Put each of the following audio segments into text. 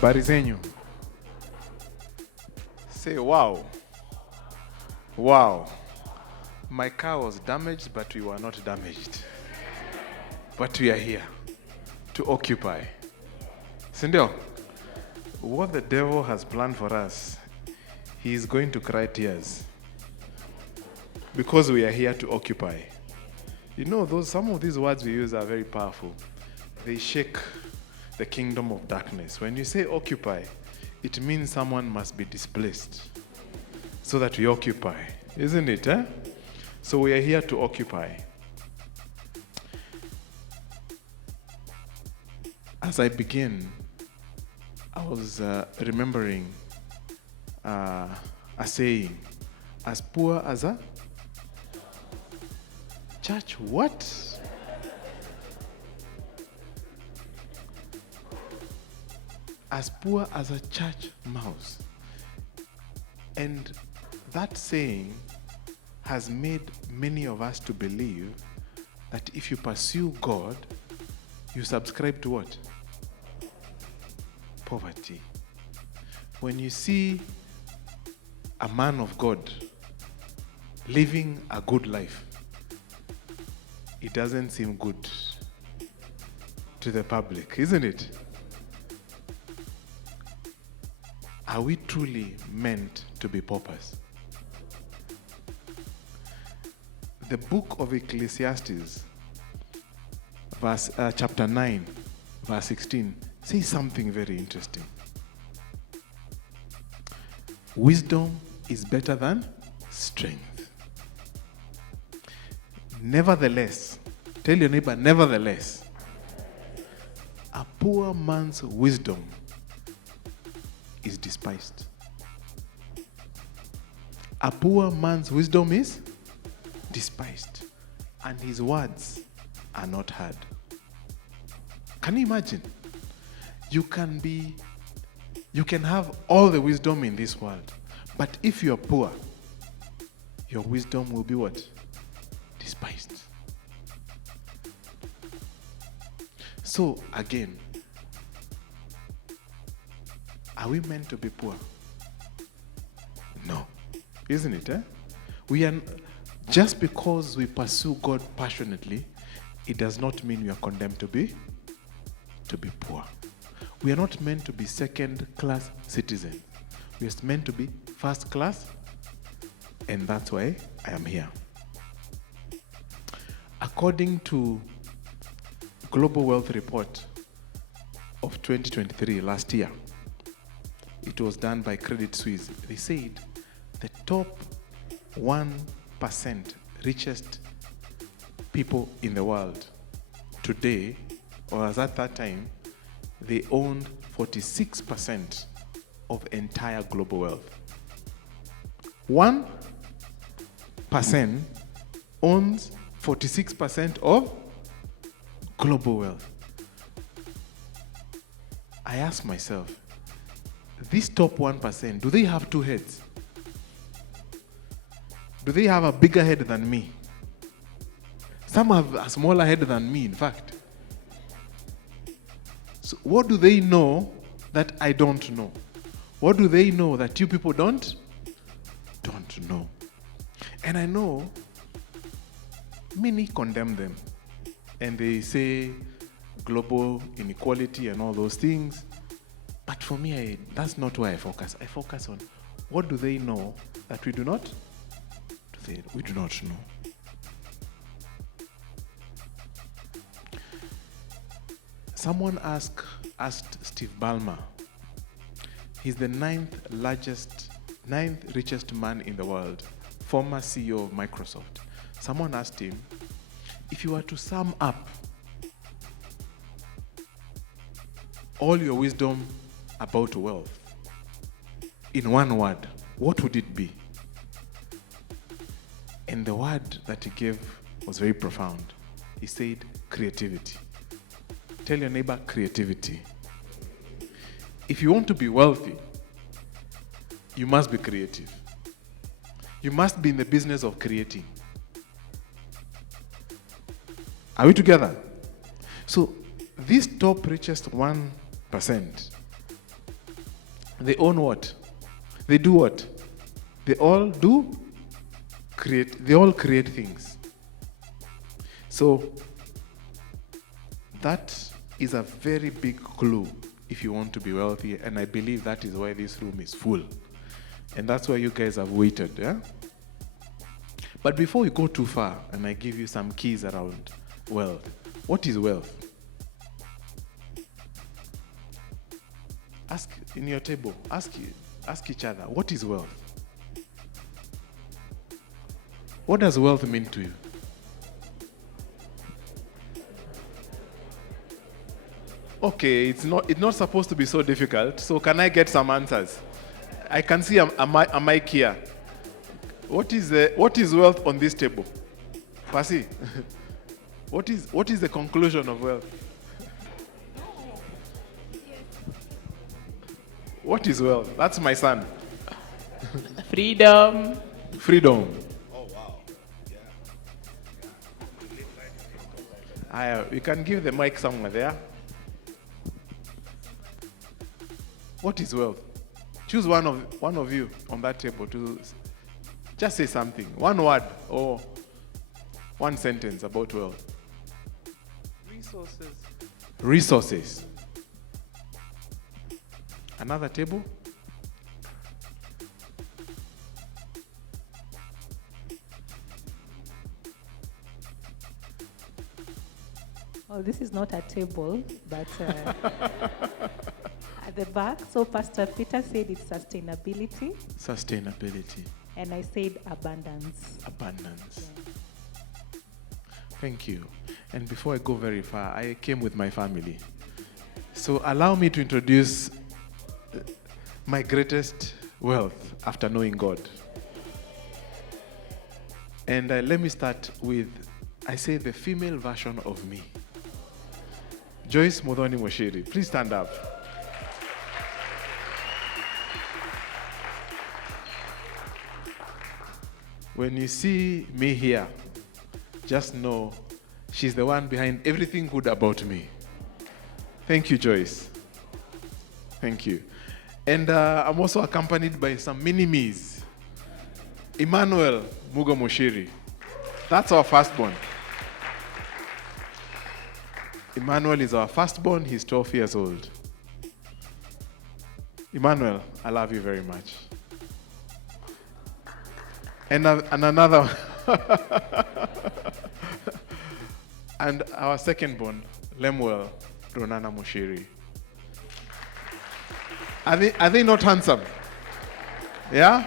Habari zenyu. Say wow. Wow. My car was damaged, but we were not damaged. But we are here to occupy. Sindio, what the devil has planned for us, he is going to cry tears. Because we are here to occupy. You know, some of these words we use are very powerful. They shake the kingdom of darkness. When you say occupy, it means someone must be displaced so that we occupy. Isn't it? So we are here to occupy. As I begin, I was remembering a saying, as poor as a church, what? As poor as a church mouse. And that saying has made many of us to believe that if you pursue God, you subscribe to what? Poverty. When you see a man of God living a good life, it doesn't seem good to the public, isn't it? Are we truly meant to be paupers? The book of Ecclesiastes, chapter 9, verse 16, says something very interesting. Wisdom is better than strength. Nevertheless, tell your neighbor, nevertheless, a poor man's wisdom is despised. A poor man's wisdom is despised, and his words are not heard. Can you imagine? You can have all the wisdom in this world, but if you are poor, your wisdom will be what? Despised. So again, are we meant to be poor? No. Isn't it? We are, just because we pursue God passionately, it does not mean we are condemned to be poor. We are not meant to be second-class citizens. We are meant to be first class, and that's why I am here. According to Global Wealth Report of 2023, last year, it was done by Credit Suisse. They said the top 1% richest people in the world today, or as at that time, they owned 46% of entire global wealth. 1% owns 46% of global wealth. I ask myself, this top 1%, do they have two heads? Do they have a bigger head than me? Some have a smaller head than me, in fact. So what do they know that I don't know? What do they know that you people don't know? And I know many condemn them. And they say global inequality and all those things. But for me, that's not where I focus. I focus on what do they know that we do not know. Someone asked Steve Ballmer. He's the ninth richest man in the world, former CEO of Microsoft. Someone asked him, if you were to sum up all your wisdom about wealth in one word, what would it be? And the word that he gave was very profound. He said, creativity. Tell your neighbor, creativity. If you want to be wealthy, you must be creative. You must be in the business of creating. Are we together? So, this top richest 1%, They own what? They do what? They all create things. So that is a very big clue if you want to be wealthy, and I believe that is why this room is full. And that's why you guys have waited, yeah? But before we go too far, and I give you some keys around wealth, what is wealth? Ask in your table, ask each other, what is wealth? What does wealth mean to you? Okay, it's not supposed to be so difficult, so can I get some answers? I can see a mic here. What is wealth on this table? Pasi, what is the conclusion of wealth? What is wealth? That's my son. Freedom. Freedom. Oh, wow. You can give the mic somewhere there. What is wealth? Choose one of you on that table to just say something. One word or one sentence about wealth. Resources. Another table. Oh, this is not a table, but at the back. So Pastor Peter said it's sustainability. Sustainability. And I said abundance. Abundance. Thank you. And before I go very far, I came with my family. So allow me to introduce my greatest wealth after knowing God. And let me start with, I say, the female version of me. Joyce Modoni Moshiri, please stand up. When you see me here, just know she's the one behind everything good about me. Thank you, Joyce. Thank you. And I'm also accompanied by some mini-me's. Emmanuel Mugo Moshiri. That's our firstborn. Emmanuel is our firstborn. He's 12 years old. Emmanuel, I love you very much. And another and our second-born, Lemuel Ronana Moshiri. Are they not handsome? Yeah?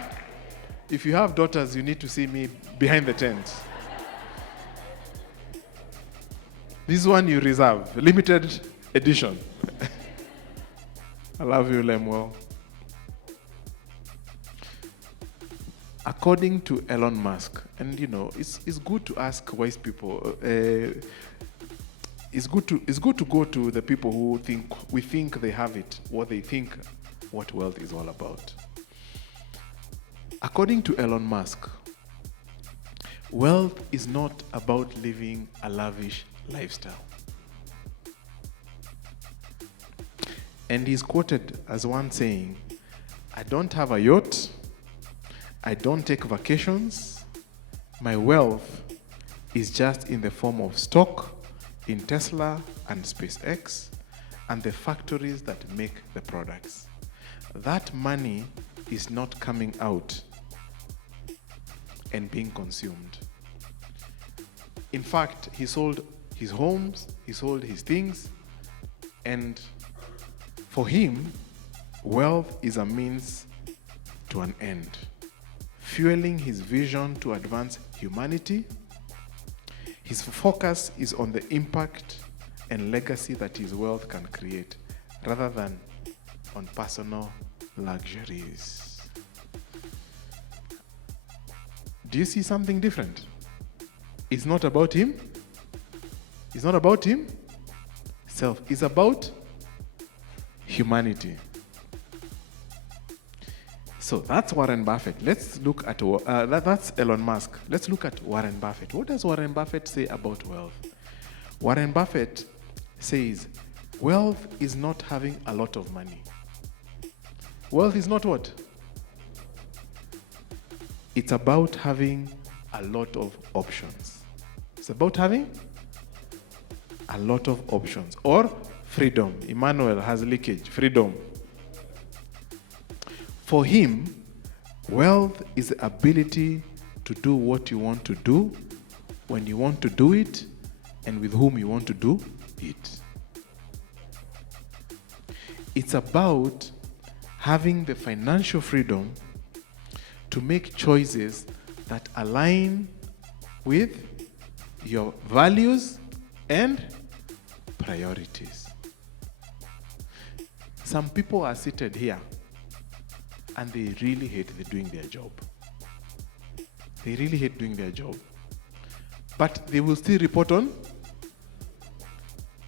If you have daughters, you need to see me behind the tent. This one you reserve, limited edition. I love you, Lemuel. According to Elon Musk, and it's good to ask wise people. It's good to go to the people who think they have it, what they think what wealth is all about. According to Elon Musk, wealth is not about living a lavish lifestyle. And he's quoted as one saying, "I don't have a yacht. I don't take vacations. My wealth is just in the form of stock in Tesla and SpaceX and the factories that make the products. That money is not coming out and being consumed." In fact, he sold his homes, he sold his things, and for him, wealth is a means to an end, fueling his vision to advance humanity. His focus is on the impact and legacy that his wealth can create, rather than on personal luxuries. Do you see something different? It's not about him. It's not about himself. It's about humanity. So that's Warren Buffett. Let's look at, that's Elon Musk. Let's look at Warren Buffett. What does Warren Buffett say about wealth? Warren Buffett says, wealth is not having a lot of money. Wealth is not what? It's about having a lot of options. It's about having a lot of options. Or freedom. Emmanuel has leakage. Freedom. For him, wealth is the ability to do what you want to do, when you want to do it, and with whom you want to do it. It's about having the financial freedom to make choices that align with your values and priorities. Some people are seated here and they really hate doing their job. They really hate doing their job. But they will still report on.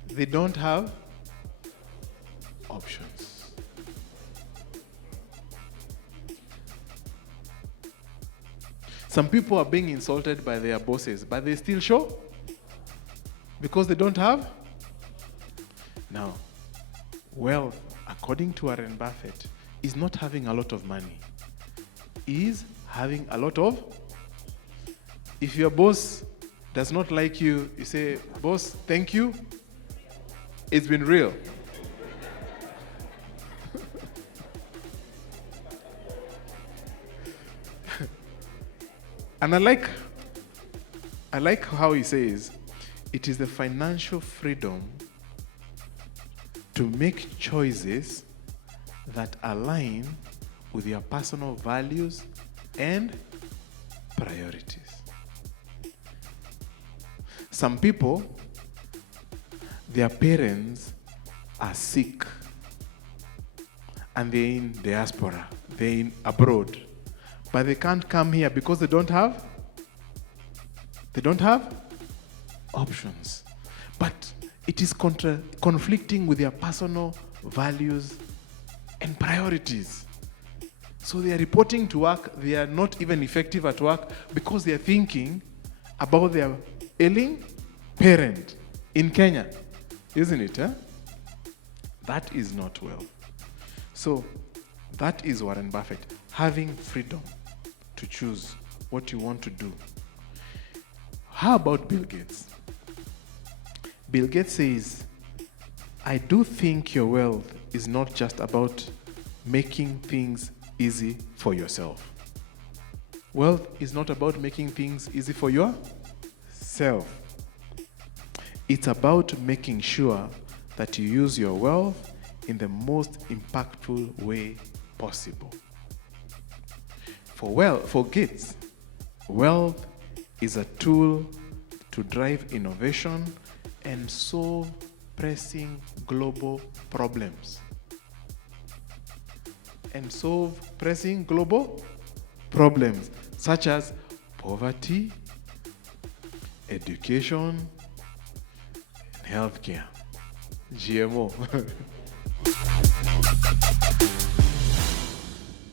They don't have options. Some people are being insulted by their bosses, but they still show because they don't have. Now, wealth, according to Warren Buffett, is not having a lot of money. Is having a lot of. If your boss does not like you, you say, boss, thank you. It's been real. And I like how he says, it is the financial freedom to make choices that align with your personal values and priorities. Some people, their parents are sick and they're in diaspora, they're in abroad, but they can't come here because they don't have options. But it is conflicting with their personal values and priorities. So they are reporting to work, they are not even effective at work because they are thinking about their ailing parent in Kenya. Isn't it? That is not wealth. So that is Warren Buffett, having freedom to choose what you want to do. How about Bill Gates? Bill Gates says, I do think your wealth is not just about making things easy for yourself. Wealth is not about making things easy for yourself. It's about making sure that you use your wealth in the most impactful way possible. For Gates, wealth is a tool to drive innovation and solve pressing global problems. Such as poverty, education, and healthcare. GMO.